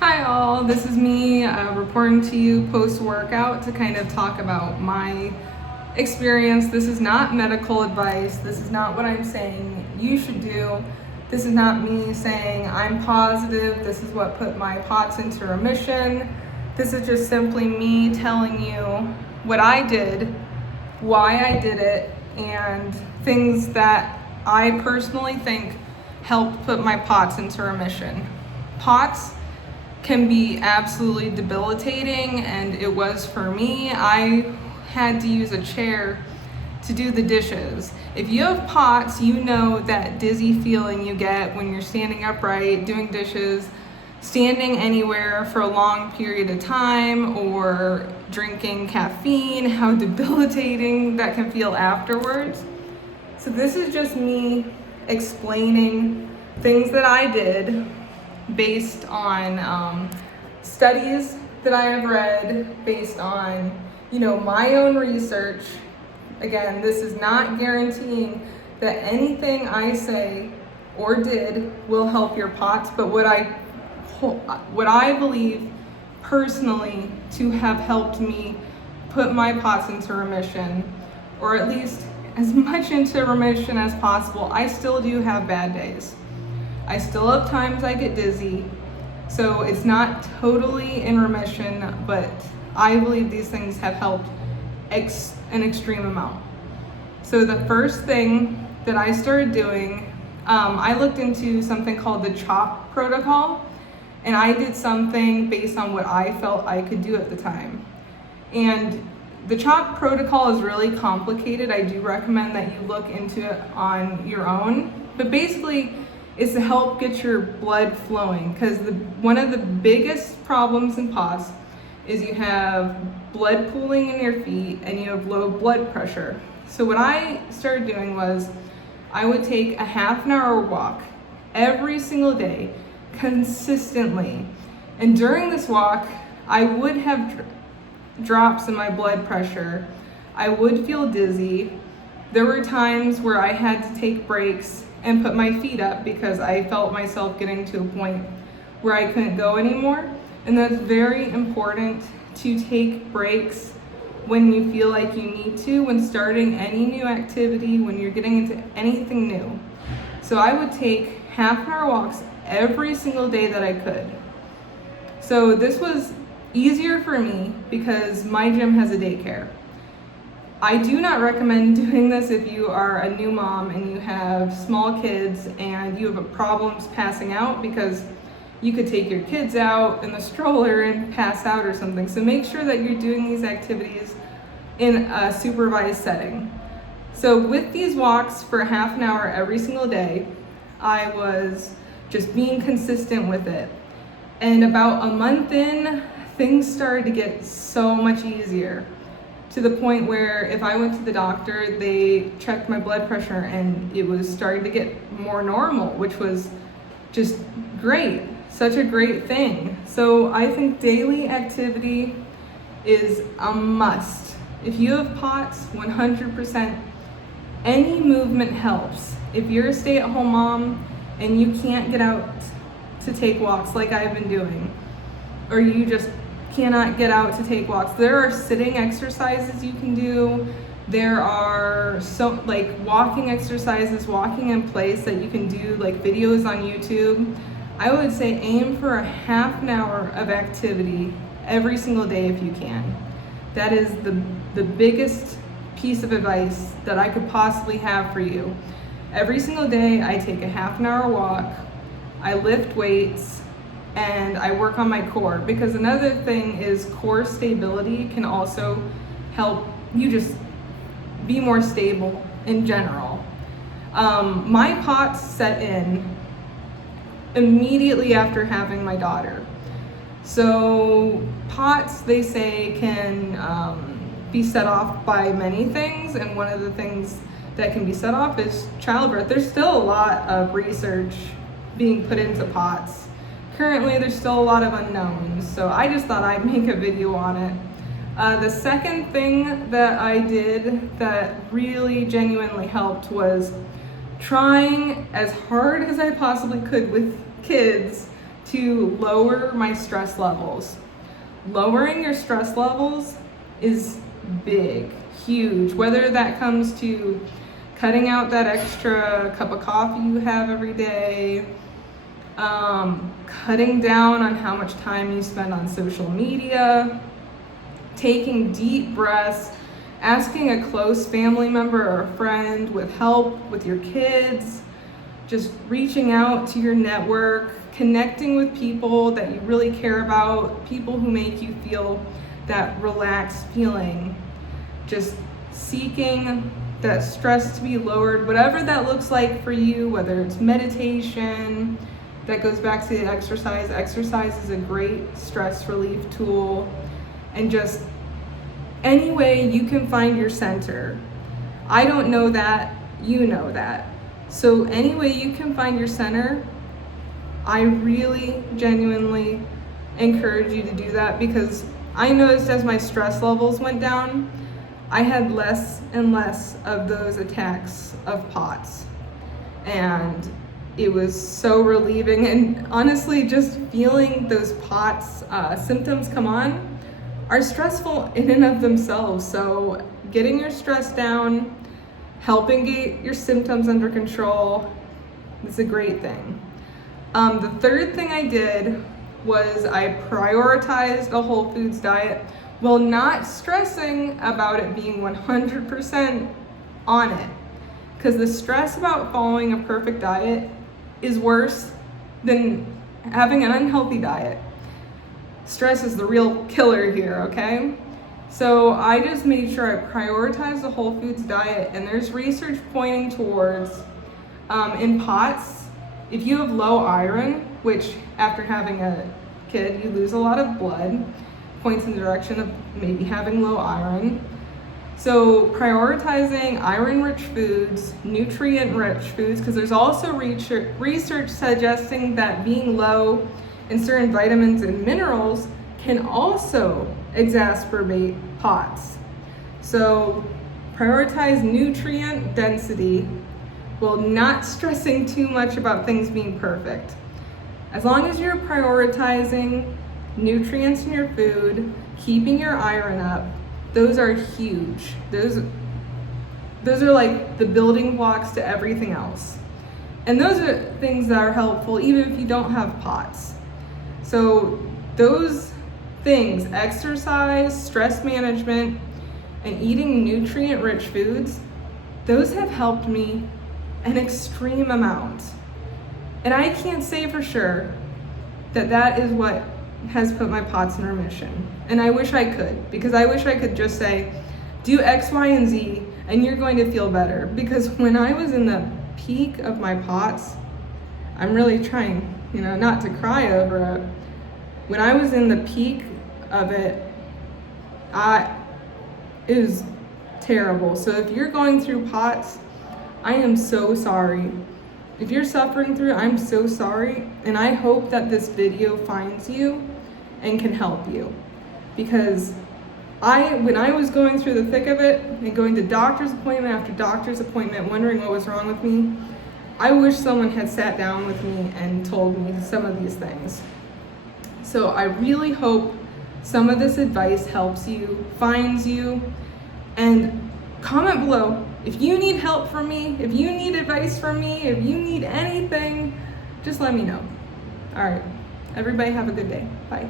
Hi all, this is me reporting to you post-workout to kind of talk about my experience. This is not medical advice. This is not what I'm saying you should do. This is not me saying I'm positive. This is what put my POTS into remission. This is just simply me telling you what I did, why I did it, and things that I personally think helped put my POTS into remission. POTS can be absolutely debilitating, and it was for me. I had to use a chair to do the dishes. If you have POTS, you know that dizzy feeling you get when you're standing upright, doing dishes, standing anywhere for a long period of time, or drinking caffeine, how debilitating that can feel afterwards. So this is just me explaining things that I did based on studies that I have read, based on my own research. Again, this is not guaranteeing that anything I say or did will help your POTS, but what I believe personally to have helped me put my POTS into remission, or at least as much into remission as possible. I still do have bad days. I still have times I get dizzy, so it's not totally in remission, but I believe these things have helped an extreme amount. So the first thing that I started doing, I looked into something called the CHOP protocol, and I did something based on what I felt I could do at the time. And the CHOP protocol is really complicated. I do recommend that you look into it on your own, but basically is to help get your blood flowing, because one of the biggest problems in POTS is you have blood pooling in your feet and you have low blood pressure. So what I started doing was I would take a half an hour walk every single day consistently, and during this walk I would have drops in my blood pressure. I would feel dizzy. There were times where I had to take breaks and put my feet up because I felt myself getting to a point where I couldn't go anymore. And that's very important, to take breaks when you feel like you need to, when starting any new activity, when you're getting into anything new. So I would take half an hour walks every single day that I could. So this was easier for me because my gym has a daycare. I do not recommend doing this if you are a new mom and you have small kids and you have problems passing out, because you could take your kids out in the stroller and pass out or something. So make sure that you're doing these activities in a supervised setting. So with these walks for half an hour every single day, I was just being consistent with it. And about a month in, things started to get so much easier, to the point where if I went to the doctor, they checked my blood pressure and it was starting to get more normal, which was just great. Such a great thing. So I think daily activity is a must. If you have POTS, 100%, any movement helps. If you're a stay-at-home mom and you can't get out to take walks like I've been doing, or you just cannot get out to take walks, there are sitting exercises you can do. There are walking exercises, walking in place, that you can do, like videos on YouTube. I would say aim for a half an hour of activity every single day if you can. That is the biggest piece of advice that I could possibly have for you. Every single day I take a half an hour walk, I lift weights, and I work on my core, because another thing is core stability can also help you just be more stable in general. My POTS set in immediately after having my daughter. So POTS, they say, can be set off by many things, and one of the things that can be set off is childbirth. There's still a lot of research being put into POTS. Currently, there's still a lot of unknowns, so I just thought I'd make a video on it. The second thing that I did that really genuinely helped was trying as hard as I possibly could with kids to lower my stress levels. Lowering your stress levels is big, huge, whether that comes to cutting out that extra cup of coffee you have every day, cutting down on how much time you spend on social media, taking deep breaths, asking a close family member or a friend with help with your kids, just reaching out to your network, connecting with people that you really care about, people who make you feel that relaxed feeling, just seeking that stress to be lowered, whatever that looks like for you, whether it's meditation, that goes back to the exercise. Exercise is a great stress relief tool, and just any way you can find your center. I don't know that, you know that. So any way you can find your center, I really genuinely encourage you to do that, because I noticed as my stress levels went down, I had less and less of those attacks of POTS. And it was so relieving, and honestly, just feeling those POTS symptoms come on are stressful in and of themselves. So getting your stress down, helping get your symptoms under control, is a great thing. The third thing I did was I prioritized a whole foods diet while not stressing about it being 100% on it. Because the stress about following a perfect diet is worse than having an unhealthy diet. Stress is the real killer here, okay? So I just made sure I prioritized the whole foods diet, and there's research pointing towards in POTS, if you have low iron, which after having a kid, you lose a lot of blood, points in the direction of maybe having low iron. So prioritizing iron-rich foods, nutrient-rich foods, because there's also research suggesting that being low in certain vitamins and minerals can also exacerbate POTS. So prioritize nutrient density while not stressing too much about things being perfect. As long as you're prioritizing nutrients in your food, keeping your iron up, those are huge. Those are like the building blocks to everything else. And those are things that are helpful even if you don't have POTS. So those things, exercise, stress management, and eating nutrient-rich foods, those have helped me an extreme amount. And I can't say for sure that that is what has put my POTS in remission. And I wish I could, because I wish I could just say, do X, Y, and Z, and you're going to feel better. Because when I was in the peak of my POTS, I'm really trying, not to cry over it. When I was in the peak of it, it was terrible. So if you're going through POTS, I am so sorry. If you're suffering through it, I'm so sorry. And I hope that this video finds you and can help you. Because when I was going through the thick of it and going to doctor's appointment after doctor's appointment, wondering what was wrong with me, I wish someone had sat down with me and told me some of these things. So I really hope some of this advice helps you, finds you, and comment below. If you need help from me, if you need advice from me, if you need anything, just let me know. All right, everybody have a good day. Bye.